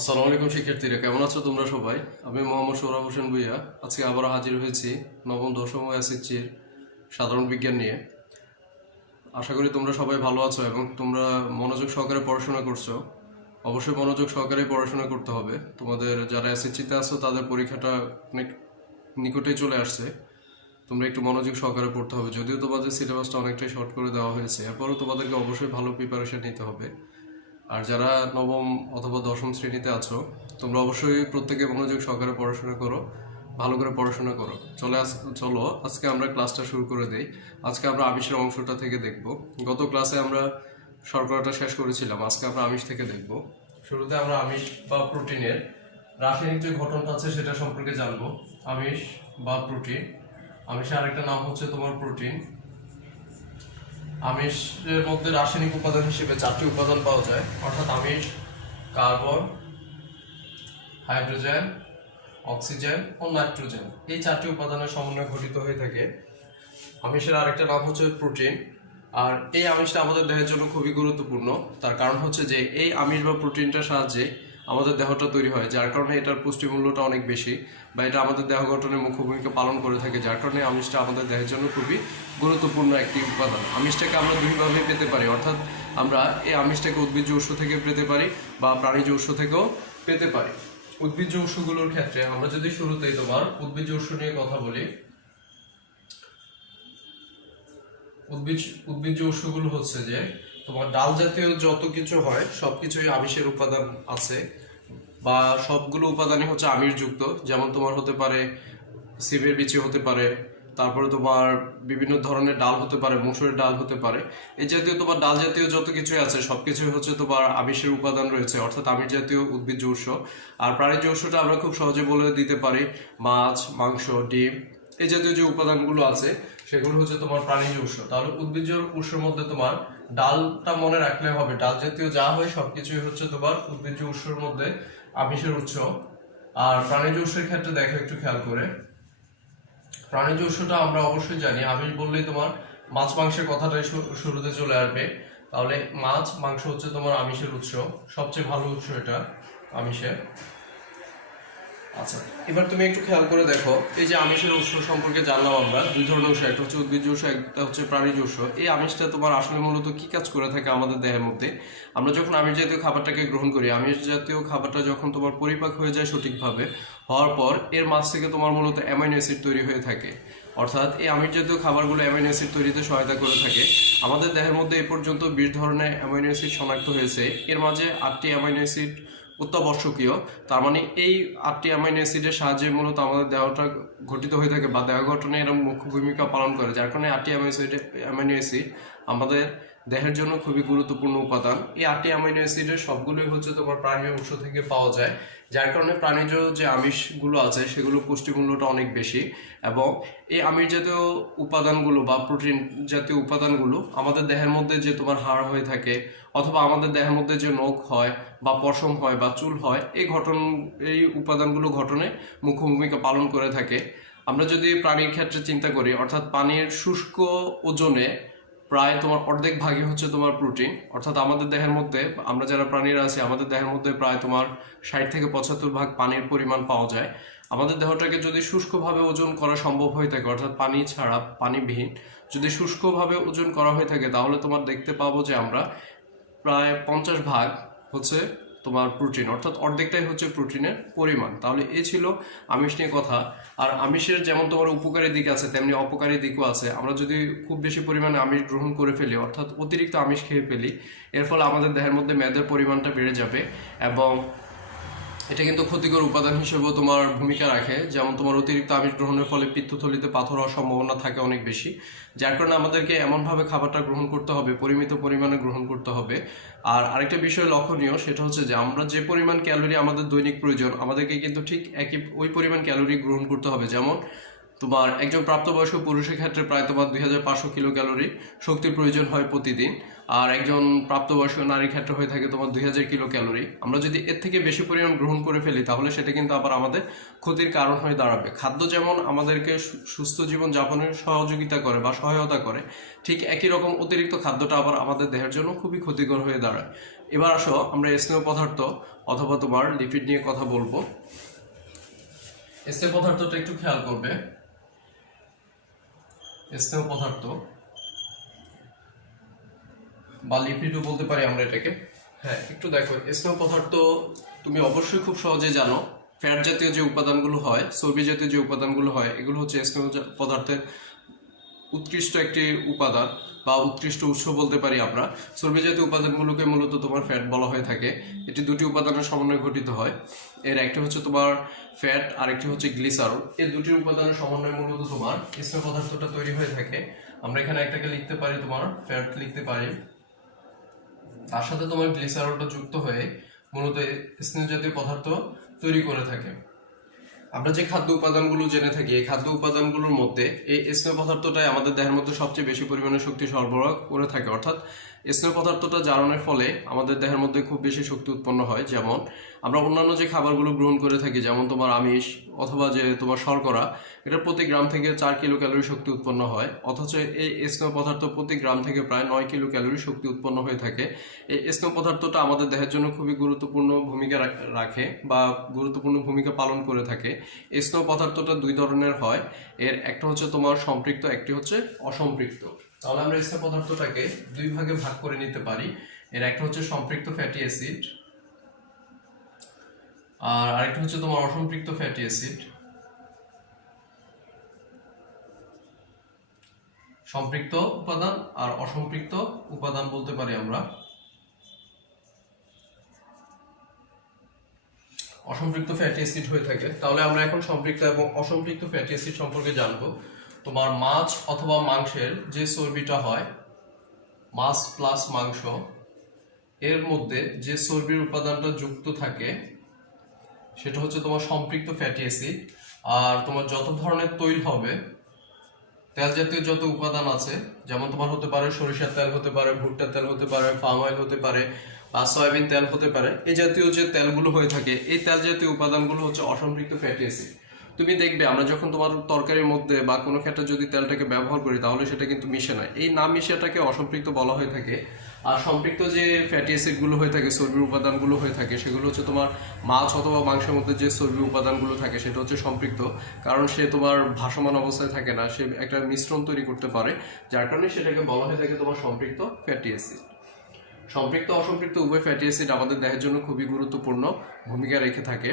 আসসালামু আলাইকুম শিক্ষার্থীরা, কেমন আছো তোমরা সবাই? আমি মোহাম্মদ সৌরভ হোসেন ভুইয়া আজকে আবারও হাজির হয়েছি নবম দশম এসএসসির সাধারণ বিজ্ঞান নিয়ে। আশা করি তোমরা সবাই ভালো আছো এবং তোমরা মনোযোগ সহকারে পড়াশোনা করছো। অবশ্যই মনোযোগ সহকারে পড়াশোনা করতে হবে। তোমাদের যারা এসএসসিতে আছো তাদের পরীক্ষাটা অনেক নিকটেই চলে আসছে। তোমরা একটু মনোযোগ সহকারে পড়তে হবে। যদিও তোমাদের সিলেবাসটা অনেকটাই শর্ট করে দেওয়া হয়েছে, এরপরও তোমাদেরকে অবশ্যই ভালো প্রিপারেশন নিতে হবে। আর যারা নবম অথবা দশম শ্রেণীতে আছো, তোমরা অবশ্যই প্রত্যেকে মনোযোগ সহকারে পড়াশোনা করো, ভালো করে পড়াশোনা করো। চলো আজকে আমরা ক্লাসটা শুরু করে দেই। আজকে আমরা আমিষের অংশটা থেকে দেখব। গত ক্লাসে আমরা শর্করাটা শেষ করেছিলাম, আজকে আমরা আমিষ থেকে দেখব। শুরুতে আমরা আমিষ বা প্রোটিনের রাসায়নিক যে ঘটনটা আছে সেটা সম্পর্কে জানবো। আমিষ বা প্রোটিন, আমিষের আরেকটা নাম হচ্ছে তোমার প্রোটিন। আমিষের মধ্যে রাসায়নিক উপাদান হিসেবে 4টি উপাদান পাওয়া যায়, অর্থাৎ আমিষ কার্বন, হাইড্রোজেন, অক্সিজেন ও নাইট্রোজেন, এই 4টি উপাদানের সমন্বয়ে গঠিত হয়ে থাকে। আমিষের আরেকটা নাম হচ্ছে প্রোটিন। আর এই আমিষটা আমাদের দেহের জন্য খুবই গুরুত্বপূর্ণ। তার কারণ হচ্ছে যে এই আমিষ বা প্রোটিনটার সাহায্যে আমাদের দেহটা তৈরি হয়, যার কারণে এটার পুষ্টিমূল্যটা অনেক বেশি, বা এটা আমাদের দেহ গঠনে মুখ্য ভূমিকা পালন করে থাকে, যার কারণে আমিষটা আমাদের দেহের জন্য খুবই গুরুত্বপূর্ণ একটি উপাদান। আমিষটাকে আমরা দুইভাবে পেতে পারি, অর্থাৎ আমরা এই আমিষটাকে উদ্ভিজ্জ উৎস থেকে পেতে পারি বা প্রাণীজ উৎস থেকেও পেতে পারি। উদ্ভিজ্জ উৎসগুলোর ক্ষেত্রে আমরা যদি শুরুতেই তোমার উদ্ভিজ্জ উৎস নিয়ে কথা বলি, উদ্ভিজ্জ উৎসগুলো হচ্ছে যে তোমার ডাল জাতীয় যত কিছু হয় সবকিছুই আমিষের উপাদান আছে, বা সবগুলো উপাদানই হচ্ছে আমিষযুক্ত। যেমন তোমার হতে পারে সিমের বিচি হতে পারে, তারপরে তোমার বিভিন্ন ধরনের ডাল হতে পারে, মসুরের ডাল হতে পারে। এই জাতীয় তোমার ডাল জাতীয় যত কিছুই আছে সবকিছুই হচ্ছে তোমার আমিষের উপাদান রয়েছে, অর্থাৎ আমিষ জাতীয় উদ্ভিজ্জ উৎস। আর প্রাণীজ উৎসটা আমরা খুব সহজে বলে দিতে পারি মাছ, মাংস, ডিম, এই জাতীয় যে উপাদানগুলো আছে সেগুলো হচ্ছে তোমার প্রাণীজ উৎস। তাহলে উদ্ভিজ্জ উৎসের মধ্যে তোমার ডালটা মনে রাখলে হবে, ডাল জাতীয় যা হয় সবকিছুই হচ্ছে তোমার উদ্ভিজ্জ উৎসের মধ্যে আমিষের উৎস। আর প্রাণীজ উৎসের ক্ষেত্রে দেখো একটু খেয়াল করে, প্রাণীজ উৎসটা আমরা অবশ্যই জানি, আমিষ বললেই তোমার মাছ মাংসের কথাটাই শুরুতে চলে আসবে। তাহলে মাছ মাংস হচ্ছে তোমার আমিষের উৎস, সবচেয়ে ভালো উৎস এটা আমিষের। আচ্ছা, এবার তুমি একটু খেয়াল করে দেখো, এই যে আমিষের উৎস সম্পর্কে জানলাম আমরা দুই ধরনের উৎস, একটা হচ্ছে উদ্ভিজ্জ উৎস, একটা হচ্ছে প্রাণীজ উৎস। এই আমিষটা তোমার আসলে মূলত কি কাজ করে থাকে আমাদের দেহের মধ্যে? আমরা যখন আমিষ জাতীয় খাবারটাকে গ্রহণ করি, আমিষ জাতীয় খাবারটা যখন তোমার পরিপাক হয়ে যায় সঠিকভাবে, হওয়ার পর এর মাঝ থেকে তোমার মূলত অ্যামাইনো অ্যাসিড তৈরি হয়ে থাকে, অর্থাৎ এই আমিষ জাতীয় খাবারগুলো অ্যামাইনো অ্যাসিড তৈরিতে সহায়তা করে থাকে। আমাদের দেহের মধ্যে এ পর্যন্ত 20 ধরনের অ্যামাইনো অ্যাসিড শনাক্ত হয়েছে, এর মাঝে 8টি অ্যামাইনো অ্যাসিড অত্যাবশ্যকীয়। তার মানে এই 8টি অ্যামাইনো অ্যাসিডের সাহায্যে মূলত আমাদের দেহটা গঠিত হয়ে থাকে বা দেহ গঠনে এরকম মুখ্য ভূমিকা পালন করে, যার কারণে 8টি অ্যামাইনো অ্যাসিড আমাদের দেহের জন্য খুবই গুরুত্বপূর্ণ উপাদান। এই 8টি অ্যামাইনো অ্যাসিডের সবগুলোই হচ্ছে তোমার প্রাণীয় উৎস থেকে পাওয়া যায়, যার কারণে প্রাণীজ যে আমিষগুলো আছে সেগুলো পুষ্টিমূল্যটা অনেক বেশি। এবং এই আমিষ জাতীয় উপাদানগুলো বা প্রোটিন জাতীয় উপাদানগুলো আমাদের দেহের মধ্যে যে তোমার হাড় হয়ে থাকে, অথবা আমাদের দেহের মধ্যে যে নখ হয় বা পশম হয় বা চুল হয়, এই উপাদানগুলো গঠনে মুখ্য ভূমিকা পালন করে থাকে। আমরা যদি প্রাণীর ক্ষেত্রে চিন্তা করি, অর্থাৎ পানির শুষ্ক ওজনে প্রায় তোমার অর্ধেক ভাগই হচ্ছে তোমার প্রোটিন, অর্থাৎ আমাদের দেহের মধ্যে আমরা যারা প্রাণীরা আছি আমাদের দেহের মধ্যে প্রায় তোমার 60 থেকে 75 ভাগ পানির পরিমাণ পাওয়া যায়। আমাদের দেহটাকে যদি শুষ্কভাবে ওজন করা সম্ভব হয়ে থাকে, অর্থাৎ পানি ছাড়া পানিবিহীন যদি শুষ্কভাবে ওজন করা হয়ে থাকে, তাহলে তোমার দেখতে পাবো যে আমরা প্রায় 50 ভাগ হচ্ছে তোমার প্রোটিন, অর্থাৎ অর্ধেকটাই হচ্ছে প্রোটিনের পরিমাণ। তাহলে এই ছিল আমিষ নিয়ে কথা। আর আমিষের যেমন তোমার উপকারী দিক আছে তেমনি অপকারী দিকও আছে। আমরা যদি খুব বেশি পরিমাণে আমিষ গ্রহণ করে ফেলি, অর্থাৎ অতিরিক্ত আমিষ খেয়ে ফেলি, এর ফলে আমাদের দেহের মধ্যে মেদের পরিমাণটা বেড়ে যাবে এবং এটা কিন্তু ক্ষতিকর উপাদান হিসেবেও তোমার ভূমিকা রাখে। যেমন তোমার অতিরিক্ত আমিষ গ্রহণের ফলে পিত্তথলিতে পাথর হওয়ার সম্ভাবনা থাকে অনেক বেশি, যার কারণে আমাদেরকে এমনভাবে খাবারটা গ্রহণ করতে হবে, পরিমিত পরিমাণে গ্রহণ করতে হবে। আর আরেকটা বিষয় লক্ষণীয়, সেটা হচ্ছে যে আমরা যে পরিমাণ ক্যালোরি আমাদের দৈনিক প্রয়োজন, আমাদেরকে কিন্তু ঠিক ওই পরিমাণ ক্যালোরি গ্রহণ করতে হবে। যেমন তোমার একজন প্রাপ্তবয়স্ক পুরুষের ক্ষেত্রে প্রায় তোমার 2500 কিলো ক্যালোরি শক্তির প্রয়োজন হয় প্রতিদিন, আর একজন প্রাপ্তবয়স্ক নারীর ক্ষেত্রে হয়ে থাকে তোমার 2000 কিলো ক্যালোরি। আমরা যদি এর থেকে বেশি পরিমাণ গ্রহণ করে ফেলি তাহলে সেটা কিন্তু আবার আমাদের ক্ষতির কারণ হয়ে দাঁড়াবে। খাদ্য যেমন আমাদেরকে সুস্থ জীবন যাপনের সহযোগিতা করে বা সহায়তা করে, ঠিক একই রকম অতিরিক্ত খাদ্যটা আবার আমাদের দেহের জন্য খুবই ক্ষতিকর হয়ে দাঁড়ায়। এবার আসো আমরা স্নেহ পদার্থ অথবা তোমার লিপিড নিয়ে কথা বলবো। স্নেহ পদার্থটা একটু খেয়াল করবে। স্নেহ পদার্থ বা লিপিডও বলতে পারি আমরা এটাকে। হ্যাঁ, একটু দেখো, স্নেহ পদার্থ তুমি অবশ্যই খুব সহজে জানো। ফ্যাট জাতীয় যে উপাদানগুলো হয়, চর্বি জাতীয় যে উপাদানগুলো হয়, এগুলো হচ্ছে স্নেহ পদার্থের উৎকৃষ্ট একটি উপাদান বা উৎকৃষ্ট উৎস বলতে পারি আমরা। চর্বি জাতীয় উপাদানগুলোকে মূলত তোমার ফ্যাট বলা হয়ে থাকে। এটি দুটি উপাদানের সমন্বয়ে গঠিত হয়। এর একটি হচ্ছে তোমার ফ্যাট আর একটি হচ্ছে গ্লিসারল। এই দুটি উপাদানের সমন্বয়ে মূলত তোমার স্নেহ পদার্থটা তৈরি হয়ে থাকে। আমরা এখানে একটাকে লিখতে পারি, তোমার ফ্যাট লিখতে পারি, তার সাথে তোমার গ্লিসারলটা যুক্ত হয়ে মূলত স্নেহ জাতীয় পদার্থ তৈরি করে থাকে। আমরা যে খাদ্য উপাদানগুলো জেনে থাকি, এই খাদ্য উপাদানগুলোর মধ্যে এই স্নেহ পদার্থটাই আমাদের দেহের মধ্যে সবচেয়ে বেশি পরিমাণে শক্তি সরবরাহ করে থাকে। অর্থাৎ স্নেহ পদার্থটা জারণের ফলে আমাদের দেহের মধ্যে খুব বেশি শক্তি উৎপন্ন হয়। যেমন আমরা অন্যান্য যে খাবারগুলো গ্রহণ করে থাকি, যেমন তোমার আমিষ অথবা যে তোমার শর্করা, এটা প্রতি গ্রাম থেকে 4 কিলো ক্যালোরি শক্তি উৎপন্ন হয়, অথচ এই স্নেহ পদার্থ প্রতি গ্রাম থেকে প্রায় 9 কিলো ক্যালোরি শক্তি উৎপন্ন হয়ে থাকে। এই স্নেহ পদার্থটা আমাদের দেহের জন্য খুবই গুরুত্বপূর্ণ ভূমিকা রাখে বা গুরুত্বপূর্ণ ভূমিকা পালন করে থাকে। এই স্নেহ পদার্থটা দুই ধরনের হয়। এর একটা হচ্ছে তোমার সম্পৃক্ত, একটি হচ্ছে অসম্পৃক্ত। তাহলে আমরা স্নেহ পদার্থটাকে দুই ভাগে ভাগ করে নিতে পারি। এর একটা হচ্ছে সম্পৃক্ত ফ্যাটি অ্যাসিড আর আরেকটা হচ্ছে তোমার অসম্পৃক্ত ফ্যাটি অ্যাসিড। সম্পৃক্ত উপাদান আর অসম্পৃক্ত উপাদান বলতে পারি আমরা। অসম্পৃক্ত ফ্যাটি অ্যাসিড হয়ে থাকে। তাহলে আমরা এখন সম্পৃক্ত এবং অসম্পৃক্ত ফ্যাটি অ্যাসিড সম্পর্কে জানবো। তোমার মাছ অথবা মাংসের যে চর্বিটা হয়, মাছ প্লাস মাংস, এর মধ্যে যে চর্বির উপাদানটা যুক্ত থাকে সেটা হচ্ছে তোমার সম্পৃক্ত ফ্যাটি অ্যাসিড। আর তোমার যত ধরনের তৈল হবে, তেল জাতীয় যত উপাদান আছে, যেমন তোমার হতে পারে সরিষার তেল, হতে পারে ভুট্টার তেল, হতে পারে পাম অয়েল, হতে পারে বা সয়াবিন তেল হতে পারে, এই জাতীয় যে তেলগুলো হয়ে থাকে, এই তেল জাতীয় উপাদানগুলো হচ্ছে অসম্পৃক্ত ফ্যাটি অ্যাসিড। তুমি দেখবে আমরা যখন তোমার তরকারির মধ্যে বা কোনো ক্ষেত্রে যদি তেলটাকে ব্যবহার করি তাহলে সেটা কিন্তু মিশে না। এই না মিশাটাকে অসম্পৃক্ত বলা হয়ে থাকে। আর সম্পৃক্ত যে ফ্যাটি অ্যাসিডগুলো হয়ে থাকে, চর্বির উপাদানগুলো হয়ে থাকে, সেগুলো হচ্ছে তোমার মাছ অথবা মাংসের মধ্যে যে চর্বি উপাদানগুলো থাকে সেটা হচ্ছে সম্পৃক্ত। কারণ সে তোমার ভাসমান অবস্থায় থাকে না, সে একটা মিশ্রণ তৈরি করতে পারে, যার কারণে সেটাকে বলা হয়ে থাকে তোমার সম্পৃক্ত ফ্যাটি অ্যাসিড। সম্পৃক্ত অসম্পৃক্ত উভয় ফ্যাটি অ্যাসিড আমাদের দেহের জন্য খুবই গুরুত্বপূর্ণ ভূমিকা রেখে থাকে।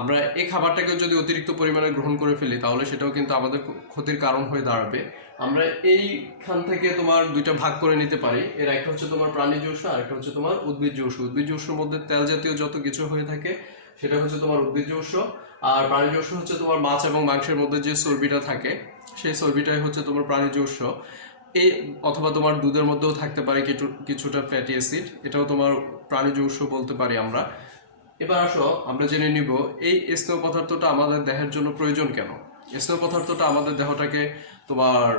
আমরা এই খাবারটাকে যদি অতিরিক্ত পরিমাণে গ্রহণ করে ফেলি তাহলে সেটাও কিন্তু আমাদের ক্ষতির কারণ হয়ে দাঁড়াবে। আমরা এইখান থেকে তোমার দুইটা ভাগ করে নিতে পারি। এর একটা হচ্ছে তোমার প্রাণীজ উৎস আর একটা হচ্ছে তোমার উদ্ভিজ্জ উৎস। উদ্ভিজ্জ উৎসের মধ্যে তেল জাতীয় যত কিছু হয়ে থাকে সেটা হচ্ছে তোমার উদ্ভিজ্জ উৎস, আর প্রাণীজ উৎস হচ্ছে তোমার মাছ এবং মাংসের মধ্যে যে চর্বিটা থাকে সেই চর্বিটাই হচ্ছে তোমার প্রাণীজ উৎস। এই অথবা তোমার দুধের মধ্যেও থাকতে পারে কিছুটা ফ্যাটি অ্যাসিড, এটাও তোমার প্রাণীজ উৎস বলতে পারি আমরা। এবার আসো আমরা জেনে নিব এই স্নেহ পদার্থটা আমাদের দেহের জন্য প্রয়োজন কেন। স্নেহ পদার্থটা আমাদের দেহটাকে তোমার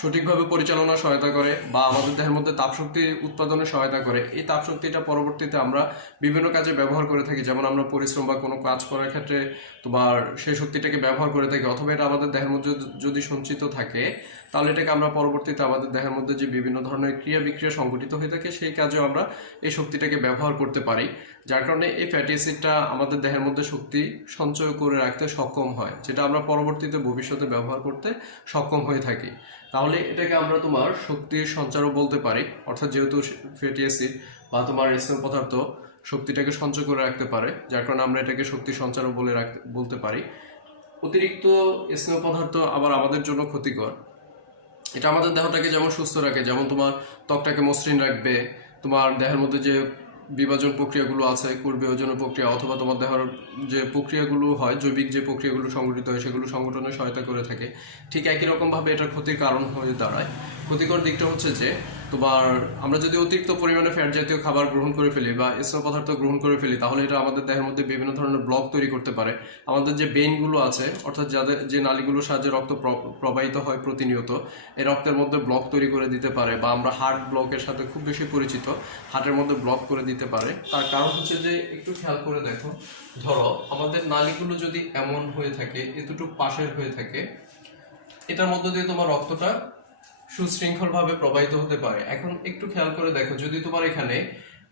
সঠিকভাবে পরিচালনা সহায়তা করে বা আমাদের দেহের মধ্যে তাপশক্তি উৎপাদনে সহায়তা করে। এই তাপশক্তিটা পরবর্তীতে আমরা বিভিন্ন কাজে ব্যবহার করে থাকি, যেমন আমরা পরিশ্রম বা কোনো কাজ করার ক্ষেত্রে তোমার সেই শক্তিটাকে ব্যবহার করে থাকি, অথবা এটা আমাদের দেহের মধ্যে যদি সঞ্চিত থাকে তাহলে এটাকে আমরা পরবর্তীতে আমাদের দেহের মধ্যে যে বিভিন্ন ধরনের ক্রিয়া বিক্রিয়া সংঘটিত হয়ে থাকে সেই কাজেও আমরা এই শক্তিটাকে ব্যবহার করতে পারি, যার কারণে এই ফ্যাটি অ্যাসিডটা আমাদের দেহের মধ্যে শক্তি সঞ্চয় করে রাখতে সক্ষম হয়, যেটা আমরা পরবর্তীতে ভবিষ্যতে ব্যবহার করতে সক্ষম হয়ে থাকি। তাহলে এটাকে আমরা তোমার শক্তির সঞ্চারও বলতে পারি। অর্থাৎ যেহেতু ফ্যাটি অ্যাসিড বা তোমার স্নেহ পদার্থ শক্তিটাকে সঞ্চয় করে রাখতে পারে, যার কারণে আমরা এটাকে শক্তি সঞ্চারও বলতে পারি। অতিরিক্ত স্নেহ পদার্থ আবার আমাদের জন্য ক্ষতিকর। এটা আমাদের দেহটাকে যেমন সুস্থ রাখে, যেমন তোমার ত্বকটাকে মসৃণ রাখবে, তোমার দেহের মধ্যে যে বিভাজন প্রক্রিয়াগুলো আছে, কোষবিভাজন প্রক্রিয়া অথবা তোমার দেহের যে প্রক্রিয়াগুলো হয়, জৈবিক যে প্রক্রিয়াগুলো সংঘটিত হয় সেগুলো সংগঠনে সহায়তা করে থাকে। ঠিক একই রকমভাবে এটার ক্ষতির কারণ হয়ে দাঁড়ায়। ক্ষতিকর দিকটা হচ্ছে যে তোমার আমরা যদি অতিরিক্ত পরিমাণে ফ্যাট জাতীয় খাবার গ্রহণ করে ফেলি বা স্নেহ পদার্থ গ্রহণ করে ফেলি, তাহলে এটা আমাদের দেহের মধ্যে বিভিন্ন ধরনের ব্লক তৈরি করতে পারে। আমাদের যে ভেইনগুলো আছে, অর্থাৎ যাদের যে নালীগুলোর সাহায্যে রক্ত প্রবাহিত হয় প্রতিনিয়ত, এই রক্তের মধ্যে ব্লক তৈরি করে দিতে পারে, বা আমরা হার্ট ব্লকের সাথে খুব বেশি পরিচিত, হার্টের মধ্যে ব্লক করে দিতে পারে। তার কারণ হচ্ছে যে একটু খেয়াল করে দেখো, ধরো আমাদের নালীগুলো যদি এমন হয়ে থাকে, এতটুকু পাশের হয়ে থাকে, এটার মধ্যে দিয়ে তোমার রক্তটা সুশৃঙ্খলভাবে প্রবাহিত হতে পারে। এখন একটু খেয়াল করে দেখো, যদি তোমার এখানে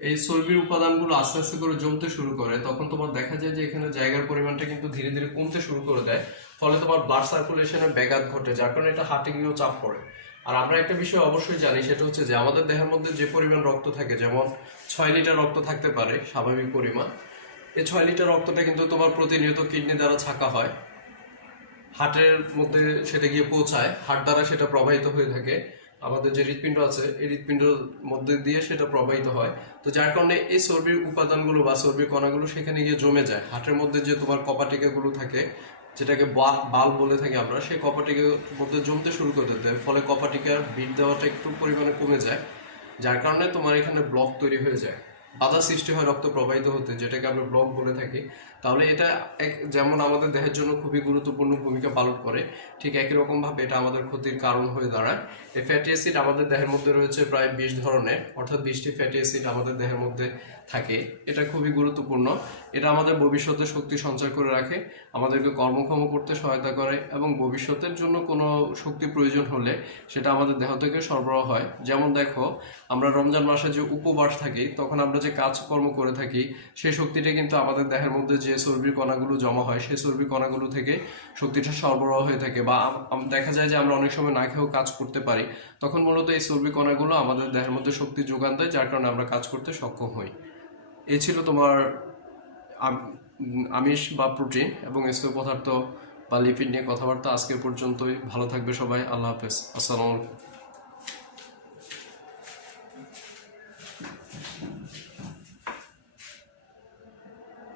এই চর্বির উপাদানগুলো আস্তে আস্তে করে জমতে শুরু করে, তখন তোমার দেখা যায় যে এখানে জায়গার পরিমাণটা কিন্তু ধীরে ধীরে কমতে শুরু করে দেয়, ফলে তোমার ব্লাড সার্কুলেশনের ব্যাঘাত ঘটে, যার কারণে এটা হার্টে গিয়েও চাপ পড়ে। আর আমরা একটা বিষয় অবশ্যই জানি, সেটা হচ্ছে যে আমাদের দেহের মধ্যে যে পরিমাণ রক্ত থাকে, যেমন 6 লিটার রক্ত থাকতে পারে স্বাভাবিক পরিমাণ, এই 6 লিটার রক্তটা কিন্তু তোমার প্রতিনিয়ত কিডনি দ্বারা ছাকা হয়, হার্টের মধ্যে সেটা গিয়ে পৌঁছায়, হার্ট দ্বারা সেটা প্রবাহিত হয়ে থাকে, আমাদের যে হৃৎপিণ্ড আছে এই হৃৎপিণ্ডের মধ্যে দিয়ে সেটা প্রবাহিত হয়। তো যার কারণে এই চর্বির উপাদানগুলো বা চর্বির কণাগুলো সেখানে গিয়ে জমে যায়। হার্টের মধ্যে যে তোমার কপাটিকাগুলো থাকে, যেটাকে বাল্ব বলে থাকি আমরা, সেই কপাটিকার মধ্যে জমতে শুরু করে দেয়, ফলে কপাটিকার বিট দেওয়াটা একটু পরিমাণে কমে যায়, যার কারণে তোমার এখানে ব্লক তৈরি হয়ে যায়, বাধা সৃষ্টি হয় রক্ত প্রবাহিত হতে, যেটাকে আমরা ব্লক বলে থাকি। তাহলে এটা যেমন আমাদের দেহের জন্য খুবই গুরুত্বপূর্ণ ভূমিকা পালন করে, ঠিক একই রকম ভাবে এটা আমাদের ক্ষতির কারণ হয়ে দাঁড়ায়। এই ফ্যাটি অ্যাসিড আমাদের দেহের মধ্যে রয়েছে প্রায় 20 ধরনের, অর্থাৎ 20টি ফ্যাটি অ্যাসিড আমাদের দেহের মধ্যে থাকে। এটা খুবই গুরুত্বপূর্ণ। এটা আমাদের ভবিষ্যতে শক্তি সঞ্চয় করে রাখে, আমাদেরকে কর্মক্ষম করতে সহায়তা করে, এবং ভবিষ্যতের জন্য কোনো শক্তি প্রয়োজন হলে সেটা আমাদের দেহ থেকে সরবরাহ হয়। যেমন দেখো, আমরা রমজান মাসে যে উপবাস থাকি, তখন আমরা যে কাজকর্ম করে থাকি, সেই শক্তিটা কিন্তু আমাদের দেহের মধ্যে যে চর্বির কণাগুলো জমা হয়, সেই চর্বির কণাগুলো থেকে শক্তিটা সরবরাহ হয়ে থাকে। বা দেখা যায় যে আমরা অনেক সময় না খেয়েও কাজ করতে পারি, তখন মূলত এই চর্বি কণাগুলো আমাদের দেহের মধ্যে শক্তি যোগান দেয়, যার কারণে আমরা কাজ করতে সক্ষম হই। এই ছিল তোমার আমিষ বা প্রোটিন এবং স্নেহ পদার্থ বা লিপিড নিয়ে কথাবার্তা। আজকের পর্যন্তই। ভালো থাকবে সবাই। আল্লাহ হাফেজ। আসসালামু আলাইকুম।